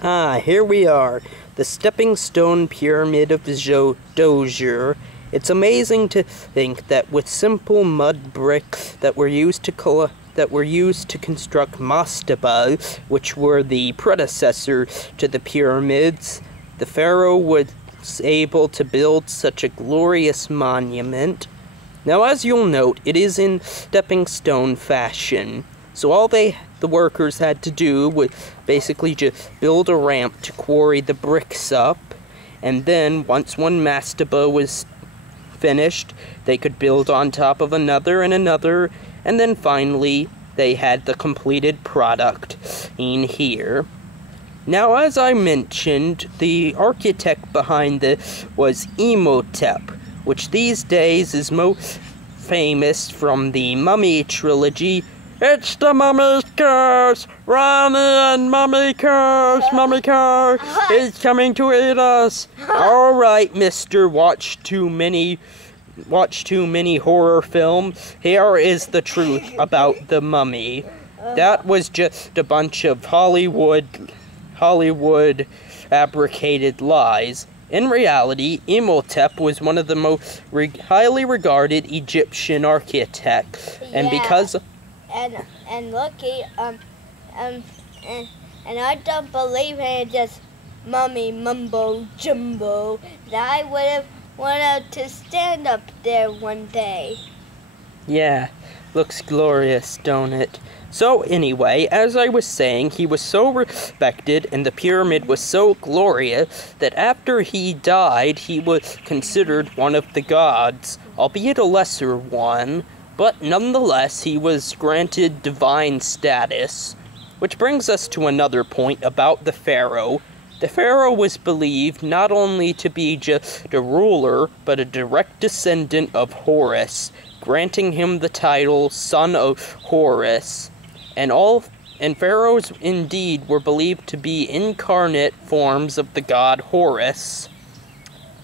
Ah, here we are, the stepping stone pyramid of Dozier. It's amazing to think that with simple mud bricks that were used to construct mastaba, which were the predecessor to the pyramids, the pharaoh was able to build such a glorious monument. Now, as you'll note, it is in stepping stone fashion. So all the workers had to do was basically just build a ramp to quarry the bricks up, and then once one mastaba was finished, they could build on top of another and another, and then finally they had the completed product in here. Now, as I mentioned, the architect behind this was Imhotep, which these days is most famous from the Mummy trilogy. It's the Mummy's curse! Run in! Mummy curse! Mummy curse! He's coming to eat us! Alright, mister, watch too many horror films. Here is the truth about the mummy. That was just a bunch of Hollywood fabricated lies. In reality, Imhotep was one of the most highly regarded Egyptian architects, and because and looky, and I don't believe in just mummy mumbo jumbo. That I would have wanted to stand up there one day. Yeah, looks glorious, don't it? So anyway, as I was saying, he was so respected and the pyramid was so glorious that after he died, he was considered one of the gods, albeit a lesser one. But nonetheless, he was granted divine status. Which brings us to another point about the pharaoh. The pharaoh was believed not only to be just a ruler, but a direct descendant of Horus, granting him the title Son of Horus. And pharaohs indeed were believed to be incarnate forms of the god Horus.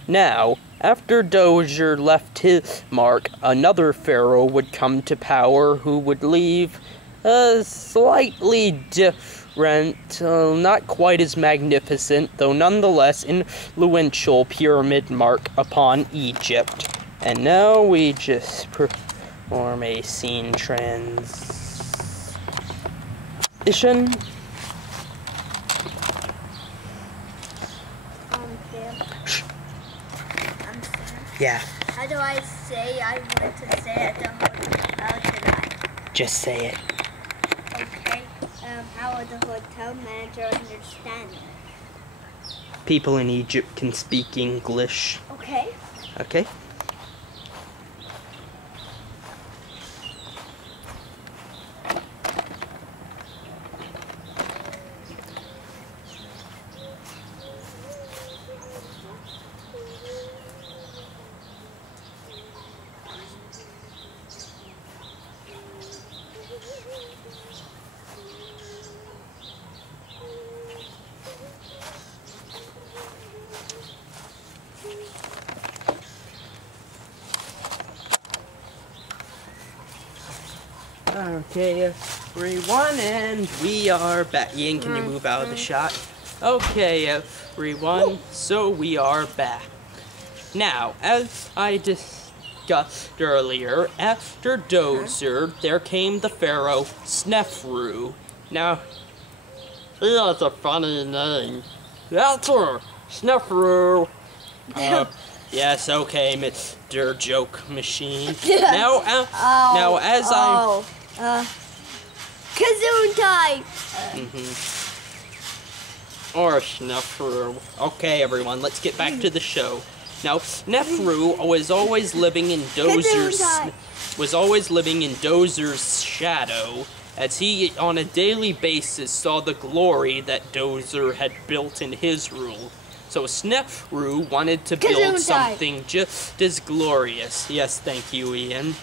Now, after Dozier left his mark, another pharaoh would come to power who would leave a slightly different, not quite as magnificent, though nonetheless influential pyramid mark upon Egypt. And now we just perform a scene transition. Yeah. How do I say I want to say it the hotel tonight? Just say it. Okay. How would the hotel manager understand it? People in Egypt can speak English. Okay. Okay. Okay, everyone, and we are back. Ian, can you move out of the shot? Okay, everyone, so we are back. Now, as I discussed earlier, after Dozier, there came the pharaoh Snefru. Now, he has a funny name. That's her, Snefru. Yes, okay, Mr. Joke Machine. Now, as Kazoon time! Or Snefru. Okay, everyone, let's get back to the show. Now, Snefru was always living in Dozier's shadow, as he, on a daily basis, saw the glory that Dozier had built in his rule. So Snefru wanted to build something just as glorious. Yes, thank you, Ian.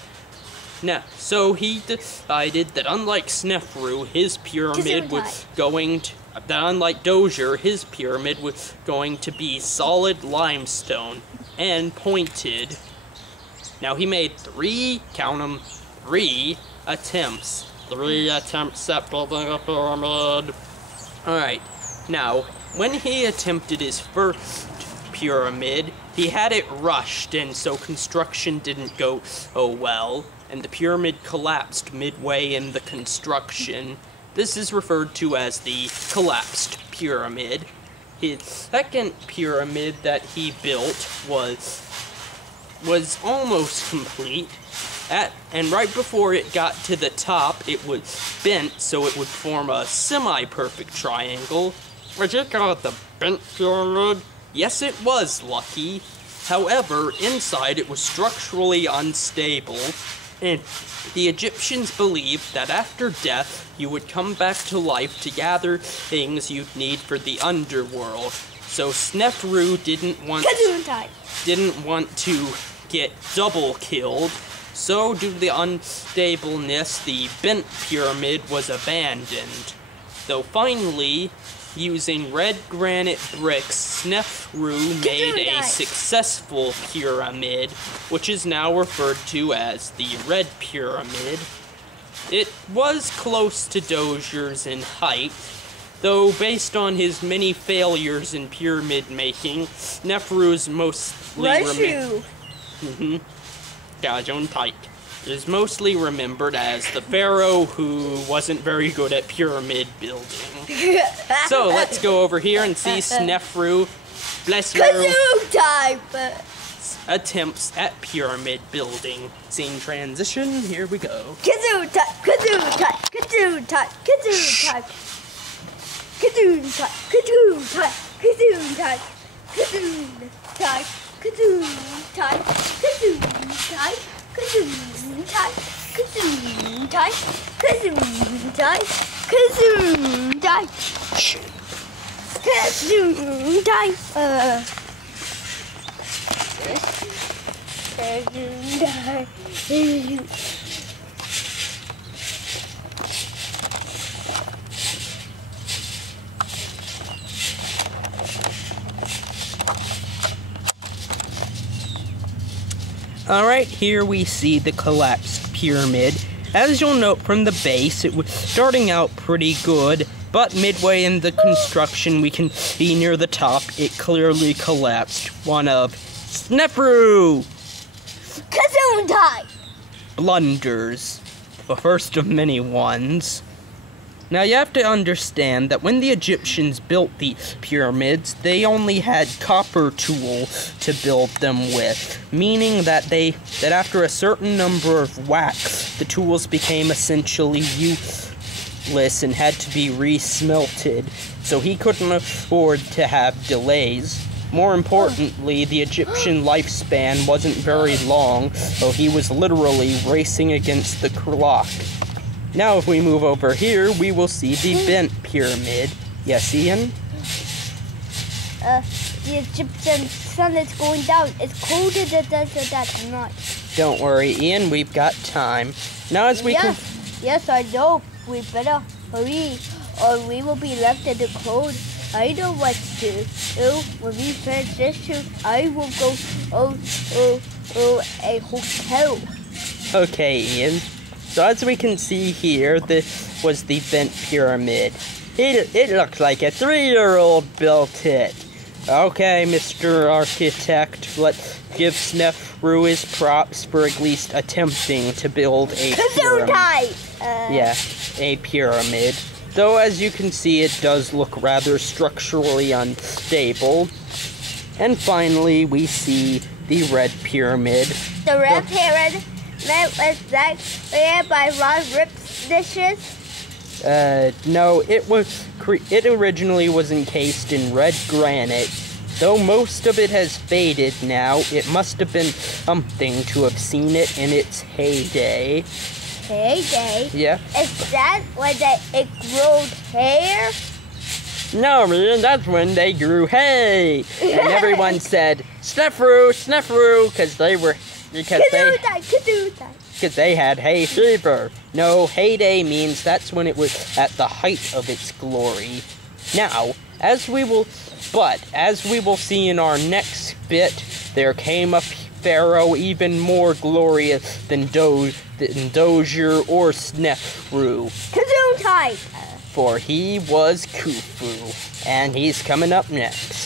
Now, so he decided that unlike Snefru, his pyramid was unlike Dozier, his pyramid was going to be solid limestone and pointed. Now, he made three attempts. 3 attempts at building a pyramid. Alright, Now, when he attempted his first pyramid, he had it rushed, and so construction didn't go well, and the pyramid collapsed midway in the construction. This is referred to as the collapsed pyramid. His second pyramid that he built was almost complete, and right before it got to the top, it was bent so it would form a semi-perfect triangle. Would you call it the bent pyramid? Yes, it was, Lucky. However, inside it was structurally unstable, and the Egyptians believed that after death, you would come back to life to gather things you'd need for the underworld. So Snefru didn't want to get double killed. So due to the unstableness, the bent pyramid was abandoned. Though finally, using red granite bricks, Snefru made a successful pyramid, which is now referred to as the Red Pyramid. It was close to Dozier's in height, though based on his many failures in pyramid making, Snefru's is mostly remembered as the pharaoh who wasn't very good at pyramid building. So let's go over here and see Snefru, bless you, attempts at pyramid building. Scene transition, here we go. Kazoo time, kazoo time, kazoo time, kazoo time. Kazoo time, kazoo time, kazoo time, kazoo time, kazoo time, kazoo time, kazoo time, kazoo time, kazoo time, kazoo time, kazoo time, Alright, here we see the collapsed pyramid. As you'll note from the base, it was starting out pretty good, but midway in the construction we can see near the top, it clearly collapsed. One of Snefru blunders, the first of many ones. Now you have to understand that when the Egyptians built the pyramids, they only had copper tools to build them with, meaning that after a certain number of whacks, the tools became essentially useless and had to be re-smelted, so he couldn't afford to have delays. More importantly, the Egyptian lifespan wasn't very long, so he was literally racing against the clock. Now if we move over here, we will see the bent pyramid. Yes, Ian? The Egyptian sun is going down. It's cold in the desert at night. Don't worry, Ian, we've got time. Now as we can... Yes, I know. We better hurry, or we will be left in the cold. I know what to do. When we finish this shoot, I will go a hotel. Okay, Ian. So as we can see here, this was the bent pyramid. It looks like a 3-year-old built it. Okay, Mr. Architect, let's give Snefru his props for at least attempting to build a pyramid. Yeah, a pyramid. Though as you can see, it does look rather structurally unstable. And finally, we see the Red Pyramid. The Red Pyramid was that created by Ron Rip's dishes? No, it originally was encased in red granite. Though most of it has faded now, it must have been something to have seen it in its heyday. Heyday? Yeah. Is that when it grew hair? No, man, that's when they grew hay. And everyone said, Snefru, Snefru, because they had hay fever. No, heyday means that's when it was at the height of its glory. Now, as we will see in our next bit, there came a pharaoh even more glorious than Dozier or Snefru. for he was Khufu. And he's coming up next.